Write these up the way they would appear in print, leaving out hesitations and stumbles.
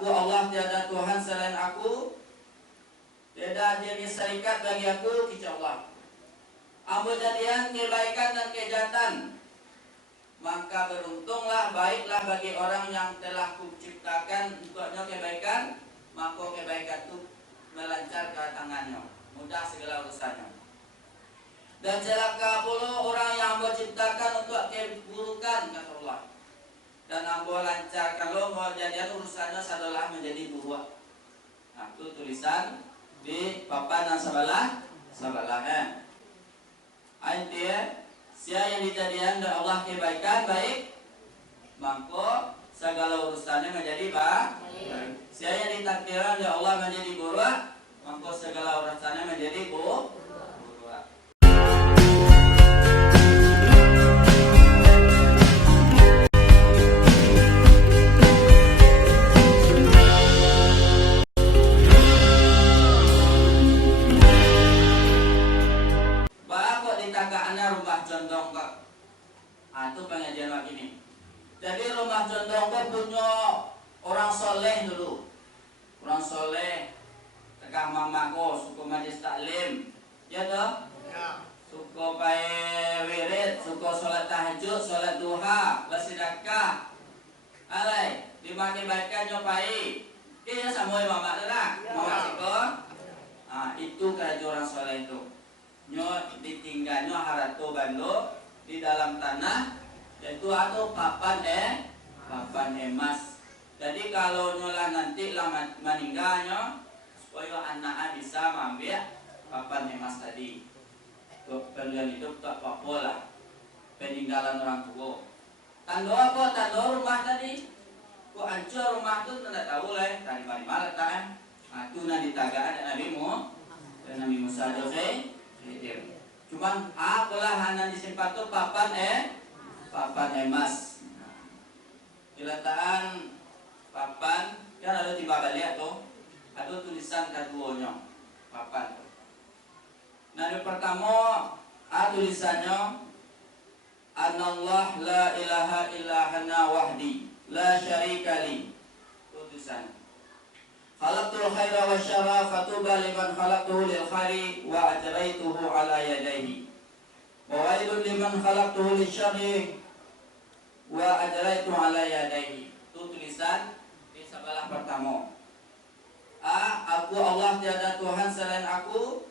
Aku Allah tiada Tuhan selain aku, tiada jenis syarikat bagi aku kecuali Allah. Ambo jadian kebaikan dan kejahatan, maka beruntunglah, baiklah bagi orang yang telah kuciptakan untuknya kebaikan, maka kebaikan itu melancar ke tangannya, mudah segala urusannya. Dan celaka pula orang yang Ambo ciptakan untuk keburukan, kata Allah. Dan Ambo lancarkan lo mau jadian urusannya adalah menjadi buruk. Nah, itu tulisan di papan yang sebelah Intinya, siapa yang dijadikan oleh Allah kebaikan baik, maka segala urusannya menjadi baik. Siapa yang ditakdirkan oleh Allah menjadi buruk, maka segala urusannya menjadi buruk. Rumah condong kok. Itu pengajian lagi nih. Jadi rumah condong kok punya orang soleh dulu. Orang soleh. Tekah mamako suku majlis taklim. Ya toh? Ya. Suku pae wirid, suku sholat tahajud, sholat duha, bersedekah. Alai, lima kebaikan nyopai. Iya sama mama lah. Mama siko. Itu kerja orang soleh itu. Nyo ditinggalnya harato bando di dalam tanah, yaitu atau papan emas. Jadi kalau nyolah nanti lama meninggalnya, supaya anak bisa mengambil papan emas tadi. Pembelian hidup tak apa-apa lah, peninggalan orang tua. Tanda apa? Tanda rumah tadi. Kok hancur rumah tu tidak tahu lah. Tadi mana tak? Itu nanti tagaan Nabi Musa Jose. Cuman apalah hanya disimpan tuh papan emas. Diletakkan papan kan ada di bawah tuh, ada tulisan keduanya papan. Nah yang pertama tulisannya Anallah la ilaha illa ana wahdi la syarika li. Tulisan Khalaqtul khaira wa syarra fatuba liman khalaqtuhu lil khairi wa ajraituhu ala yadayhi. Wa wailun liman khalaqtuhu lil syarri wa ajraitu ala yadayhi. Itu tulisan di sebelah pertama. Aku Allah tiada Tuhan selain aku,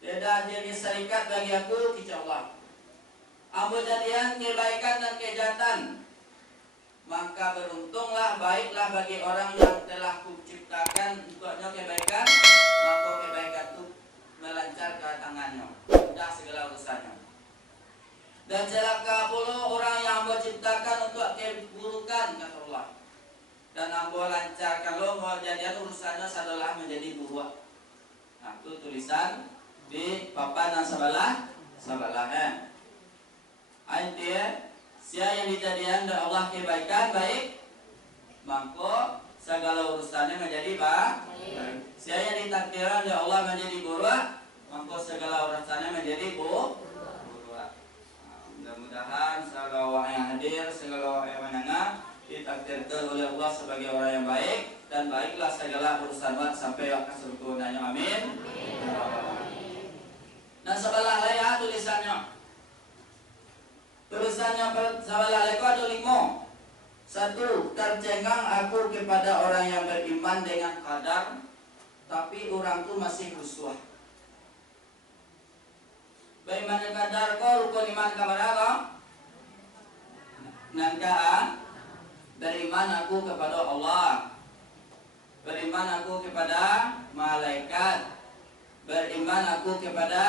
tiada jenis syarikat bagi aku kecuali Allah. Ambo jadian kebaikan dan kejahatan, maka beruntunglah, baiklah bagi orang yang telah kuciptakan untuknya kebaikan, maka kebaikan itu melancar ke tangannya, mudah segala urusannya. Dan celaka pula orang yang Ambo ciptakan untuk keburukan, kata Allah. Dan Ambo lancarkan lo mau jadian urusannya adalah menjadi buruk. Nah, itu tulisan di papan yang sebelah Intinya, siapa yang dijadikan oleh Allah kebaikan baik, maka segala urusannya menjadi baik. Siapa yang ditakdirkan oleh Allah menjadi buruk, maka segala urusannya menjadi buruk. Mudah-mudahan segala orang yang hadir, segala orang yang mendengar ditakdirkan oleh Allah sebagai orang yang baik, dan baiklah segala urusan sampai waktu sempurnanya. Amin. Nah sebelah layar tulisannya sebelah leko ada 5. 1. Tercengang aku kepada orang yang beriman dengan qadar, tapi orang itu masih rusuh. Beriman dengan qadar kau rukun iman kepada nangka beriman aku kepada Allah, beriman aku kepada malaikat, beriman aku kepada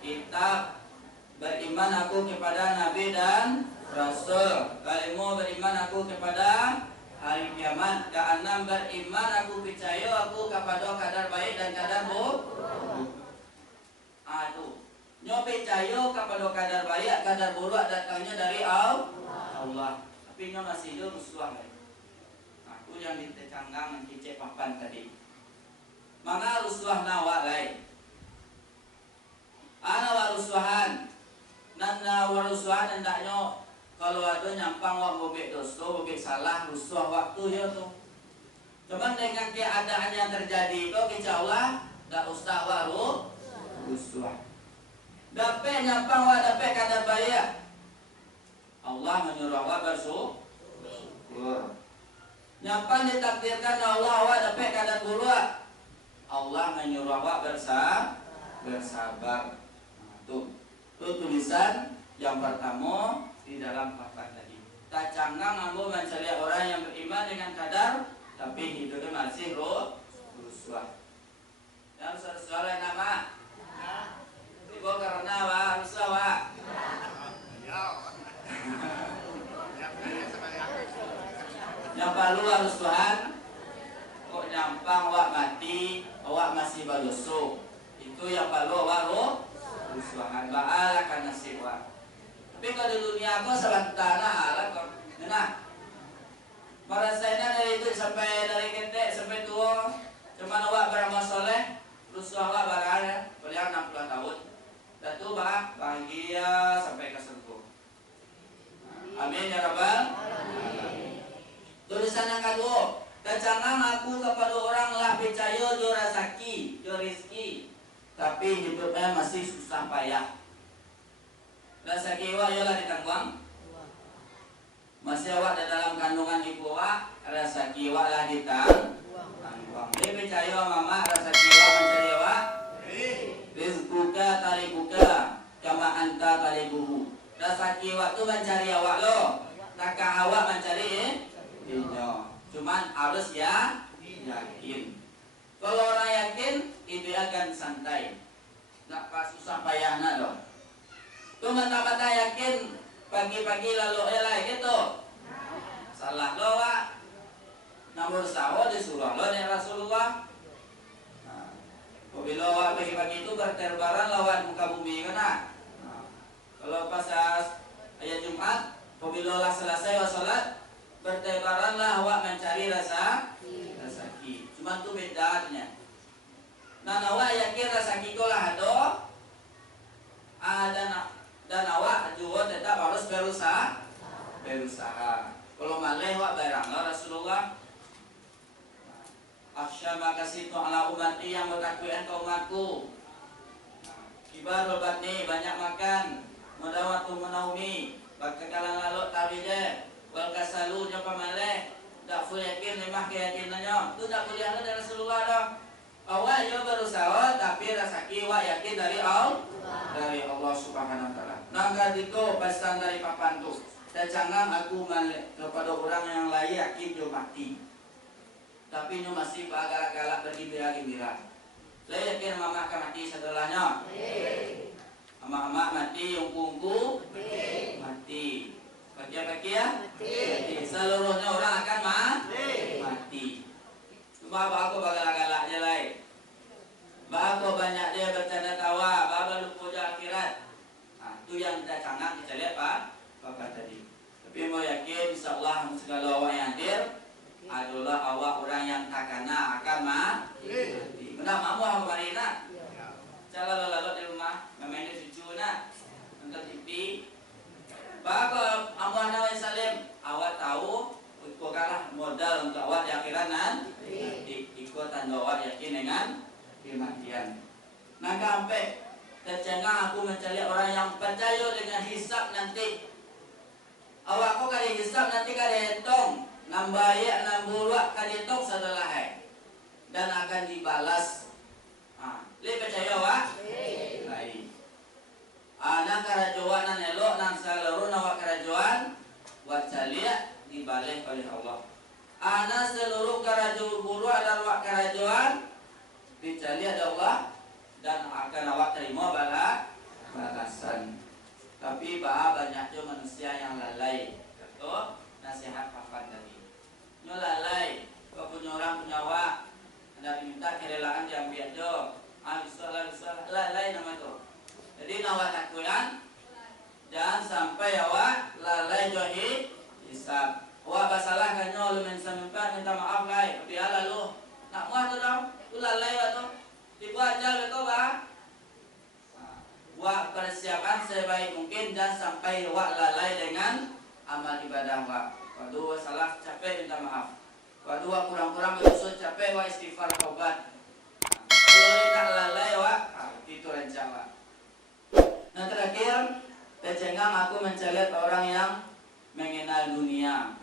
kitab, beriman aku kepada Nabi dan Rasul. Kelima, beriman aku kepada hari kiamat. Keenam, beriman aku percaya aku kepada kadar baik dan kadar buruk. Itu nyo percaya kepada kadar baik, kadar buruk datangnya dari Allah. Tapi nyo masih hidup musuh. Itu yang ditecanggang kicek papan tadi. Mana rusuh nawa lain? Ana warusuhan. Nanda warusuhan hendaknya kalau ada nyampang wak bobek dosa, bobek salah, rusuh waktu ya tuh. Cuman dengan keadaan yang terjadi itu insya Allah gak usah waru uswah. Dapat nyampang wa dapat kadar bayar. Allah menyuruh wa bersyukur. Nyampang ditakdirkan Allah wa dapat kadar buruk. Allah menyuruh wa bersabar. Tuh tulisan yang pertama di dalam papan tadi. Tak canggang ambo mencari orang yang beriman dengan kadar tapi hidupnya masih ruswah. Dan soal nama ibu karena ruswah wa. Yang perlu harus Tuhan kok nyampang wak mati awak masih balusu itu yang perlu waru ruswahan ba'ala kan nasib wak. Tapi kalau di dunia kok sebantana alat kok nah merasainnya dari itu sampai dari ketek sampai tua cuman awak beramal soleh ruswah wak barang beliau 60 tahun dan itu bahagia sampai ke surga. Amin ya rabbal alamin. Tulisan yang kedua, dan jangan aku kepada orang lah percaya jo rezeki, jo rizki, tapi hidupnya masih susah payah. Rezeki wa yolah ditanggung, masih awak di dalam kandungan ibu wa, rezeki wa lah ditanggung. Dia percaya mama rezeki wa mencari wa, rizkuka tarikuka, kama anta tarikuhu. Rezeki wa tu mencari awak lo, takah awak mencari cuman harus ya yakin. Kalau orang yakin itu akan santai, nggak pas susah payahnya loh. Tuh mata-mata yakin pagi-pagi lalu lah gitu. Salah lo wa. Namun sawo disuruh lo nih Rasulullah. Bila wa pagi-pagi itu berterbaran lawan muka bumi kena. Kalau pas ayat Jumat, bila lah selesai wa salat bertebaranlah awak mencari rezeki. Cuma tu bedanya. Nah awak yakin rezeki kau lah ada. Dan awak juga tetap harus berusaha. Kalau malih awak baranglah Rasulullah. Aksya makasitu ala umati yang bertakwian ke umatku. Kibar berbatni banyak makan. Mudawatu menaumi. Bakakalan lalu tawide. Wal kasalu nya pamaleh tak full yakin lemah keyakinannya itu tak kuliah dari Rasulullah dong. Awak yo berusaha tapi rezeki wa yakin dari Allah Subhanahu wa taala. Nangka diko pesan dari papan tu. Dan jangan aku kepada orang yang lain yakin yo mati. Tapi nyo masih galak-galak bergembira-gembira. Saya yakin mama akan mati setelahnya. Mama mati, ungku mati. Bagi ya? Mati. Seluruhnya orang akan mati. Cuma aku galak-galaknya lain. Aku banyak dia bercanda tawa, baba lupa akhirat. Nah, itu yang kita canggah kita lihat Bapak tadi. Tapi mau yakin insyaallah segala awak yang hadir adalah awak orang yang takana akan mati. Kenapa mamu aku marina? Cara lalu di rumah, main di cucu nak, nonton TV. Bapak amuan awak salim, awak tahu ikut kalah modal untuk awak di akhirat nanti. Ikut tanda awak yakin dengan kematian. Nah sampai tercengang aku mencari orang yang percaya dengan hisab nanti. Awak kok kali hisab nanti kali hitung, nambah ya nambah kali hitung setelah dan akan dibalas. Li percaya awak? Baik. Nang kerajuan nan elok nang seluruh nawak kerajuan wajalia dibalik oleh Allah. Ana seluruh kerajuan buru dan wak kerajuan dicari ada Allah dan akan awak terima balasan. Tapi banyaknya manusia yang lalai. Betul? Nasihat papan tadi. Nyo lalai, kau punya orang punya awak, anda diminta kerelaan diambil jo. Bisa lalai nama itu. Jadi nawak takuyan jangan sampai awak lalai johi hisab. Awak basalah kanyo lu mensamimpan minta maaf lai. Tapi lalu nak muat tu dong. Tu lalai tu. Dibuat aja betul bah. Wak persiapan sebaik mungkin dan sampai wak lalai dengan amal ibadah wak. Waduh salah capek minta maaf. Waduh kurang-kurang berusaha wa istighfar tobat. Kalau tak lalai wa, itu rencana. Nah terakhir, kecengang aku mencari orang yang mengenal dunia.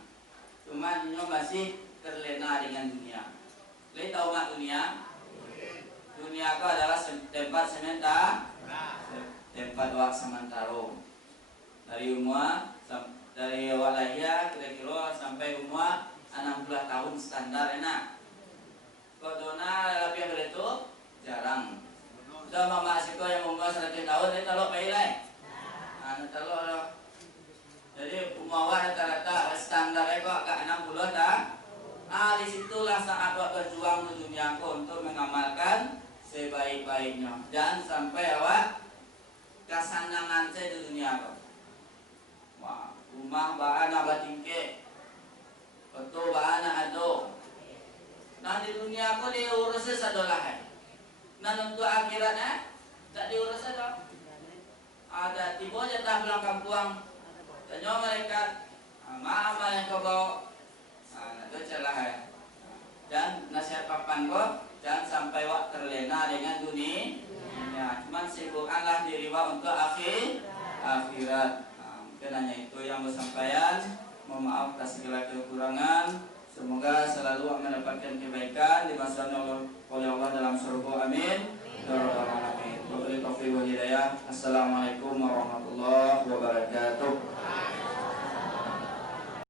Cuman nyo masih terlena dengan dunia. Kalian tahu nggak dunia? Dunia itu adalah tempat sementara, tempat wak sementara. Dari umur dari awal lahir kira-kira sampai umur 60 tahun standar enak. Kodona lebih dari itu jarang. Sudah mama asiko yang umur 100 tahun ini telok bailai. Telok loh. Jadi umur rata-rata standarnya kok agak 60 dah. Disitulah saat awak berjuang di dunia untuk mengamalkan sebaik-baiknya. Jangan sampai awak kesandangan saya di dunia kok. Wah, rumah bahana batingke, betul bahana ado. Nah di dunia aku diurus sadolah. Nah untuk akhiratnya tak diurus ado. Ada tiba jatah pulang kampung. Tanya mereka, maaf yang kau bawa. Itu celah. Dan nasihat papan kau, jangan sampai wak terlena dengan dunia. Cuman sibukkanlah diri wak untuk akhirat. Mungkin hanya itu yang bersampaian. Mohon maaf atas segala kekurangan. Semoga selalu mendapatkan kebaikan dimasukkan oleh Allah dalam surga. Amin. Wabillahi taufiq wal hidayah. Assalamualaikum warahmatullahi wabarakatuh.